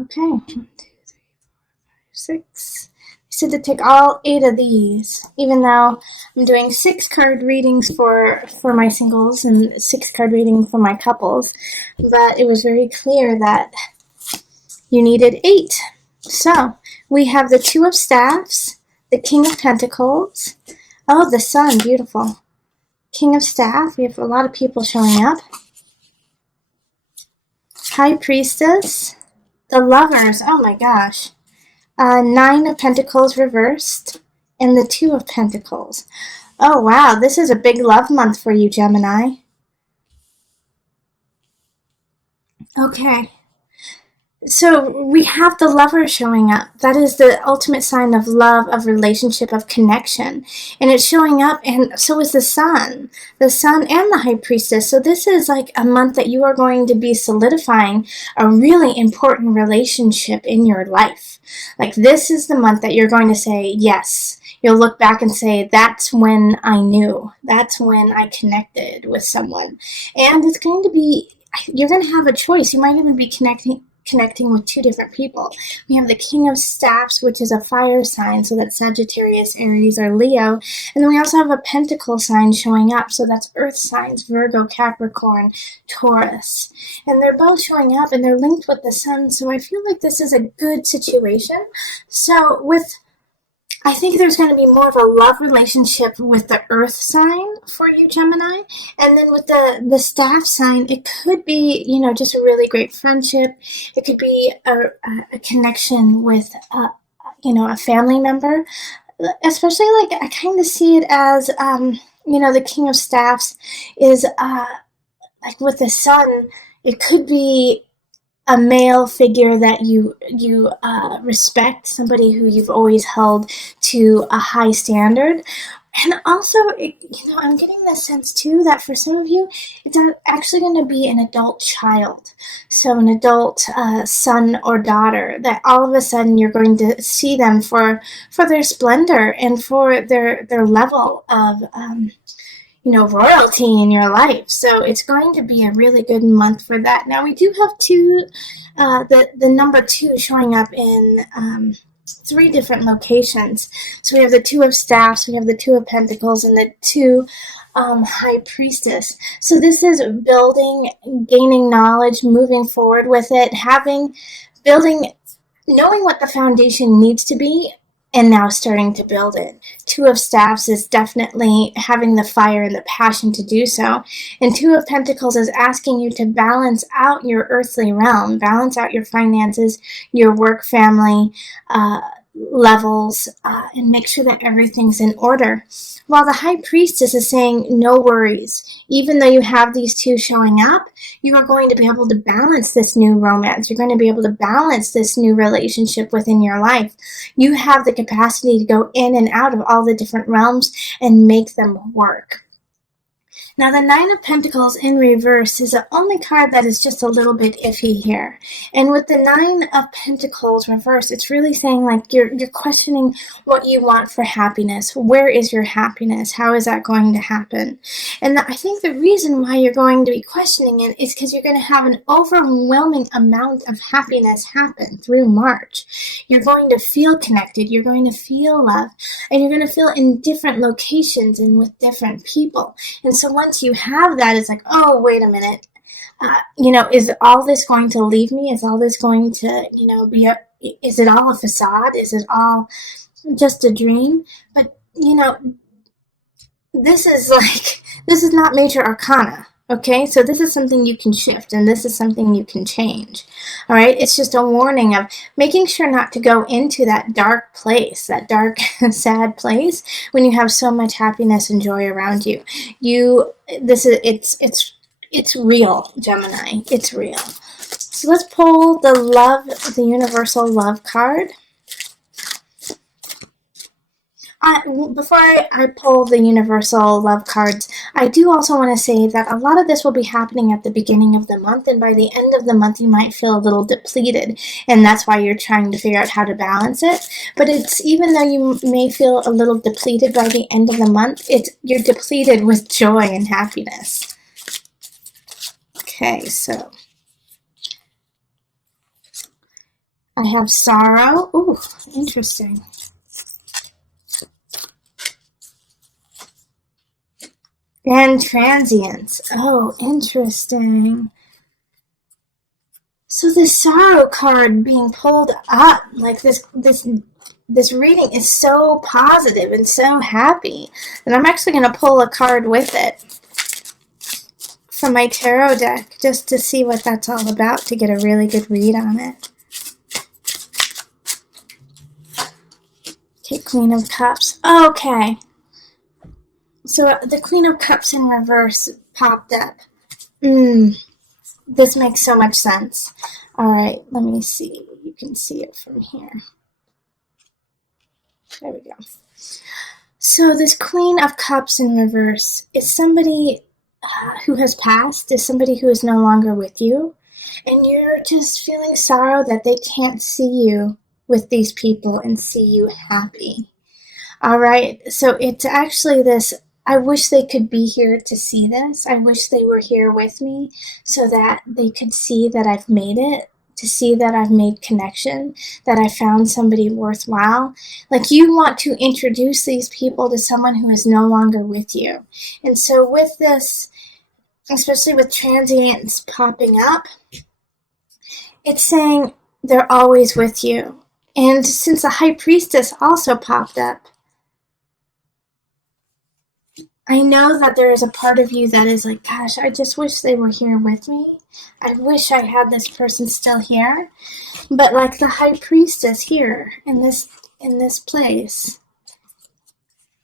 Okay, 1, 2, 3, 6. I said to take all 8 of these, even though I'm doing 6 card readings for my singles and 6 card reading for my couples, but it was very clear that you needed 8. So we have the Two of Staffs, the King of Pentacles. Oh, the Sun, beautiful. King of Staff, we have a lot of people showing up. High Priestess, the Lovers, oh my gosh. 9 of Pentacles reversed, and the 2 of Pentacles. Oh wow, this is a big love month for you, Gemini. Okay. So we have the Lover showing up. That is the ultimate sign of love, of relationship, of connection. And it's showing up, and so is the Sun and the High Priestess. So this is like a month that you are going to be solidifying a really important relationship in your life. Like this is the month that you're going to say, yes. You'll look back and say, that's when I knew. That's when I connected with someone. And it's going to be, you're going to have a choice. You might even be connecting with 2 different people. We have the King of Staffs, which is a fire sign, so that's Sagittarius, Aries, or Leo. And then we also have a Pentacle sign showing up, so that's Earth signs, Virgo, Capricorn, Taurus. And they're both showing up, and they're linked with the Sun, so I feel like this is a good situation. So I think there's going to be more of a love relationship with the Earth sign for you, Gemini. And then with the Staff sign, it could be, just a really great friendship. It could be a connection with, a family member. Especially, I kind of see it as, the King of Staffs is, with the Sun, it could be a male figure that you respect, somebody who you've always held to a high standard. And also, I'm getting the sense too that for some of you, it's actually going to be an adult child. So an adult son or daughter that all of a sudden you're going to see them for their splendor and for their level of royalty in your life. So it's going to be a really good month for that. Now we do have the number 2 showing up in 3 different locations. So we have the 2 of Staffs, we have the 2 of Pentacles, and the 2 High Priestess. So this is building, gaining knowledge, moving forward with it, knowing what the foundation needs to be, and now starting to build it. 2 of Staffs is definitely having the fire and the passion to do so. And 2 of Pentacles is asking you to balance out your earthly realm, balance out your finances, your work, family, levels, and make sure that everything's in order. While the High Priestess is saying, no worries. Even though you have these 2 showing up, you are going to be able to balance this new romance. You're going to be able to balance this new relationship within your life. You have the capacity to go in and out of all the different realms and make them work. Now, the 9 of Pentacles in reverse is the only card that is just a little bit iffy here. And with the 9 of Pentacles reverse, it's really saying you're questioning what you want for happiness. Where is your happiness? How is that going to happen? And I think the reason why you're going to be questioning it is because you're going to have an overwhelming amount of happiness happen through March. You're going to feel connected. You're going to feel love. And you're going to feel in different locations and with different people. And so once you have that, it's like, oh, wait a minute. Is all this going to leave me? Is all this going to, is it all a facade? Is it all just a dream? But, this is not major arcana. Okay, so this is something you can shift, and this is something you can change. All right, it's just a warning of making sure not to go into that dark place, that dark, sad place when you have so much happiness and joy around you. It's real, Gemini. It's real. So let's pull the universal love card. Before I pull the universal love cards, I do also want to say that a lot of this will be happening at the beginning of the month, and by the end of the month you might feel a little depleted, and that's why you're trying to figure out how to balance it. But it's, even though you may feel a little depleted by the end of the month, you're depleted with joy and happiness. Okay, so I have sorrow. Ooh, interesting. And transience. Oh, interesting. So the sorrow card being pulled up, like this reading is so positive and so happy that I'm actually going to pull a card with it from my tarot deck just to see what that's all about, to get a really good read on it. Okay, Queen of Cups. Okay. So the Queen of Cups in reverse popped up. This makes so much sense. All right, let me see. You can see it from here. There we go. So this Queen of Cups in reverse is somebody who has passed, is somebody who is no longer with you, and you're just feeling sorrow that they can't see you with these people and see you happy. All right, so it's actually this, I wish they could be here to see this. I wish they were here with me so that they could see that I've made it, to see that I've made connection, that I found somebody worthwhile. Like, you want to introduce these people to someone who is no longer with you. And so with this, especially with transients popping up, it's saying they're always with you. And since the High Priestess also popped up, I know that there is a part of you that is like, gosh, I just wish they were here with me. I wish I had this person still here. But like the High Priestess here in this place,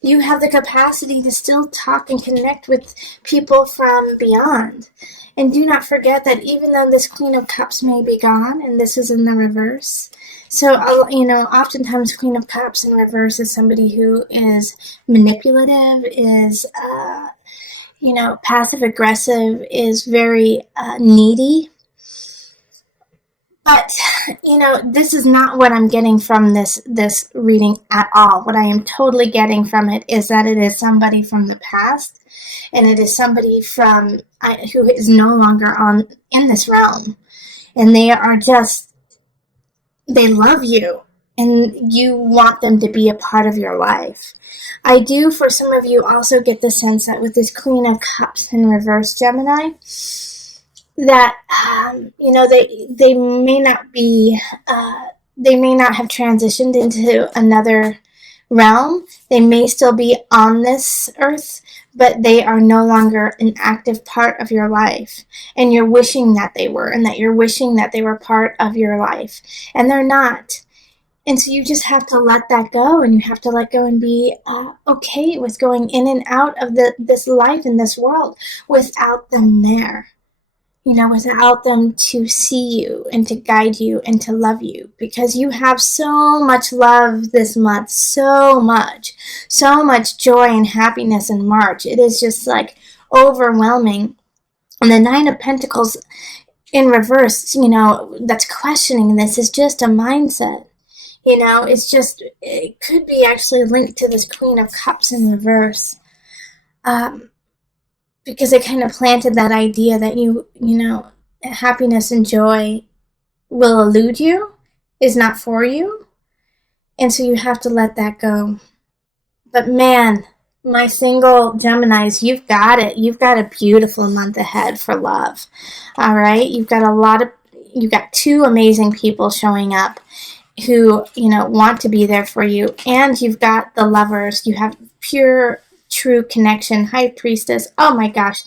you have the capacity to still talk and connect with people from beyond. And do not forget that even though this Queen of Cups may be gone, and this is in the reverse, so, oftentimes Queen of Cups in reverse is somebody who is manipulative, is, passive-aggressive, is very needy. But, this is not what I'm getting from this reading at all. What I am totally getting from it is that it is somebody from the past, and it is somebody who is no longer in this realm. And they are just, they love you, and you want them to be a part of your life. I do, for some of you, also get the sense that with this Queen of Cups in reverse, Gemini, that, they may not be, they may not have transitioned into another realm. They may still be on this earth, but they are no longer an active part of your life. And you're wishing that they were, and that you're wishing that they were part of your life. And they're not. And so you just have to let that go, and you have to let go and be okay with going in and out of this life in this world without them there. Without them to see you and to guide you and to love you, because you have so much love this month, so much joy and happiness in March. It is just like overwhelming. And the Nine of Pentacles in reverse, that's questioning this, is just a mindset. It could be actually linked to this Queen of Cups in reverse. Because it kind of planted that idea that happiness and joy will elude you, is not for you. And so you have to let that go. But man, my single Geminis, you've got it. You've got a beautiful month ahead for love. All right? You've got two amazing people showing up who, want to be there for you. And you've got the lovers. You have pure, true connection. High Priestess. Oh my gosh.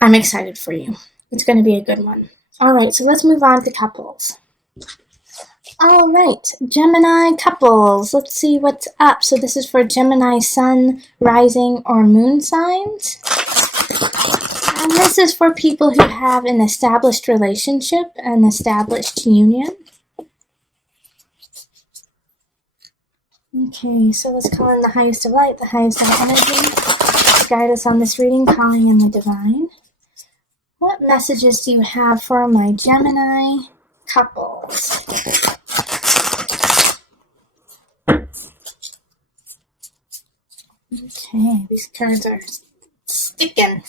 I'm excited for you. It's going to be a good one. All right, so let's move on to couples. All right, Gemini couples. Let's see what's up. So this is for Gemini sun, rising, or moon signs. And this is for people who have an established relationship, an established union. Okay, so let's call in the highest of light, the highest of energy, to guide us on this reading, calling in the divine. What messages do you have for my Gemini couples? Okay, these cards are sticking.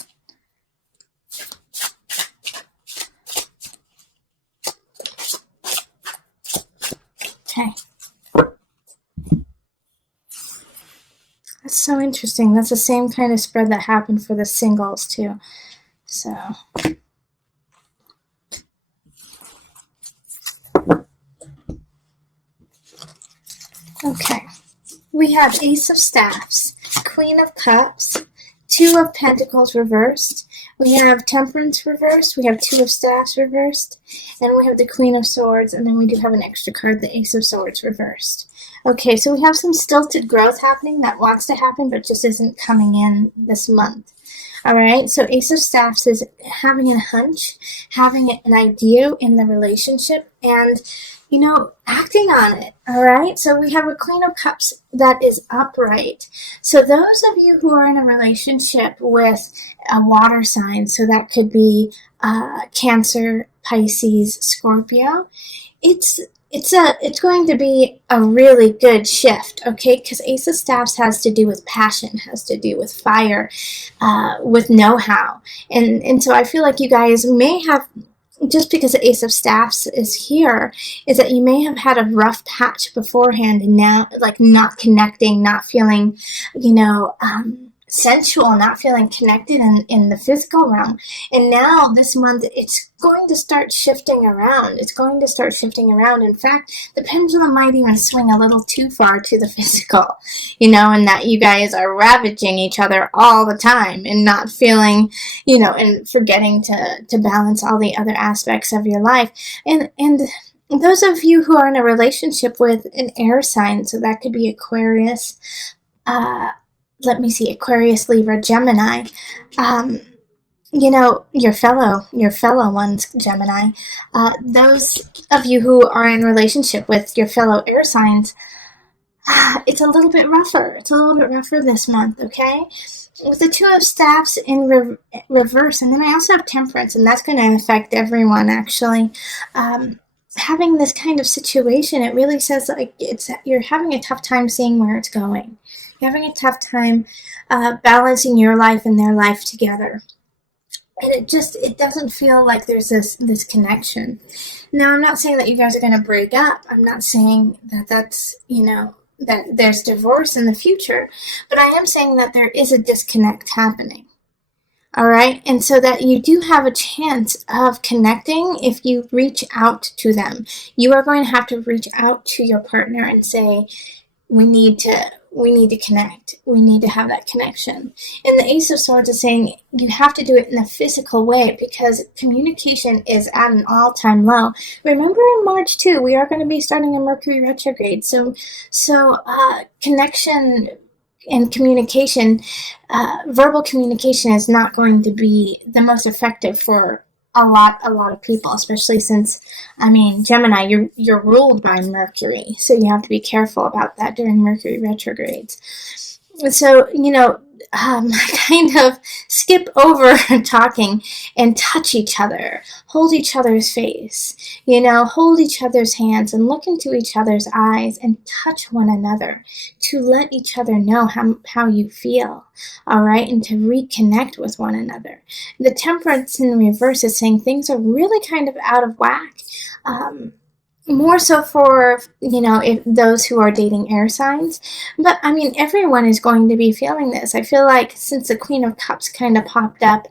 Okay. That's so interesting. That's the same kind of spread that happened for the singles too. So. Okay. We have Ace of Staffs, Queen of Cups, Two of Pentacles reversed. We have Temperance reversed. We have Two of Staffs reversed. And we have the Queen of Swords. And then we do have an extra card, the Ace of Swords reversed. Okay, so we have some stilted growth happening that wants to happen but just isn't coming in this month. All right, so Ace of Staffs is having a hunch, having an idea in the relationship, and, you know, acting on it. All right, so we have a Queen of Cups that is upright. So those of you who are in a relationship with a water sign, so that could be Cancer, Pisces, Scorpio, it's going to be a really good shift, okay? Because Ace of Staffs has to do with passion, has to do with fire, with know-how. And so I feel like you guys may have, just because the Ace of Staffs is here, is that you may have had a rough patch beforehand and now, like, not connecting, not feeling, you know, sensual, not feeling connected in the physical realm. And now this month, it's going to start shifting around. It's going to start shifting around. In fact, the pendulum might even swing a little too far to the physical, you know, and that you guys are ravaging each other all the time and not feeling, you know, and forgetting to balance all the other aspects of your life. And those of you who are in a relationship with an air sign, so that could be Aquarius, let me see, Aquarius, Libra, Gemini, you know, your fellow ones, Gemini, those of you who are in relationship with your fellow air signs, it's a little bit rougher. It's a little bit rougher this month, okay? With the Two of Staffs in reverse, and then I also have Temperance, and that's going to affect everyone, actually. Having this kind of situation, it really says like you're having a tough time seeing where it's going. You're having a tough time balancing your life and their life together. And it doesn't feel like there's this connection. Now, I'm not saying that you guys are going to break up. I'm not saying that that's, you know, that there's divorce in the future. But I am saying that there is a disconnect happening. All right, and so that you do have a chance of connecting if you reach out to them. You are going to have to reach out to your partner and say, we need to connect. We need to have that connection. And the Ace of Swords is saying you have to do it in a physical way because communication is at an all-time low. Remember in March too, we are going to be starting a Mercury retrograde. So connection and communication, verbal communication is not going to be the most effective for a lot of people, especially since, I mean, Gemini, you're ruled by Mercury, so you have to be careful about that during Mercury retrogrades. So, you know, kind of skip over talking and touch each other, hold each other's face, you know, hold each other's hands and look into each other's eyes and touch one another to let each other know how you feel, all right, and to reconnect with one another. The Temperance in reverse is saying things are really kind of out of whack. More so for, you know, if those who are dating air signs. But, I mean, everyone is going to be feeling this. I feel like since the Queen of Cups kind of popped up,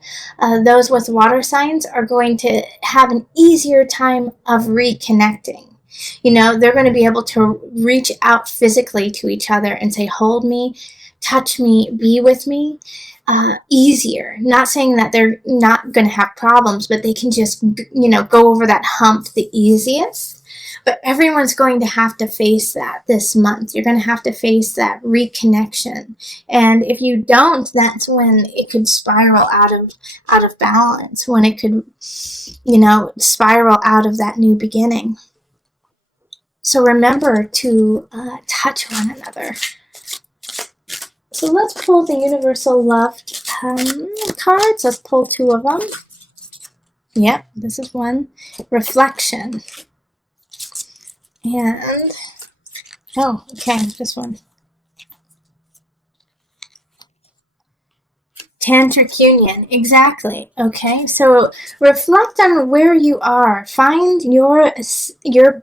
those with water signs are going to have an easier time of reconnecting. You know, they're going to be able to reach out physically to each other and say, hold me, touch me, be with me. Easier. Not saying that they're not going to have problems, but they can just, you know, go over that hump the easiest. But everyone's going to have to face that this month. You're going to have to face that reconnection. And if you don't, that's when it could spiral out of balance, when it could, you know, spiral out of that new beginning. So remember to touch one another. So let's pull the Universal Love cards. Let's pull two of them. Yep, this is one. Reflection. And, oh, okay, this one. Tantric union, exactly. Okay, so reflect on where you are. Find your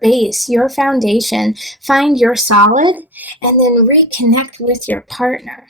base, your foundation. Find your solid, and then reconnect with your partner.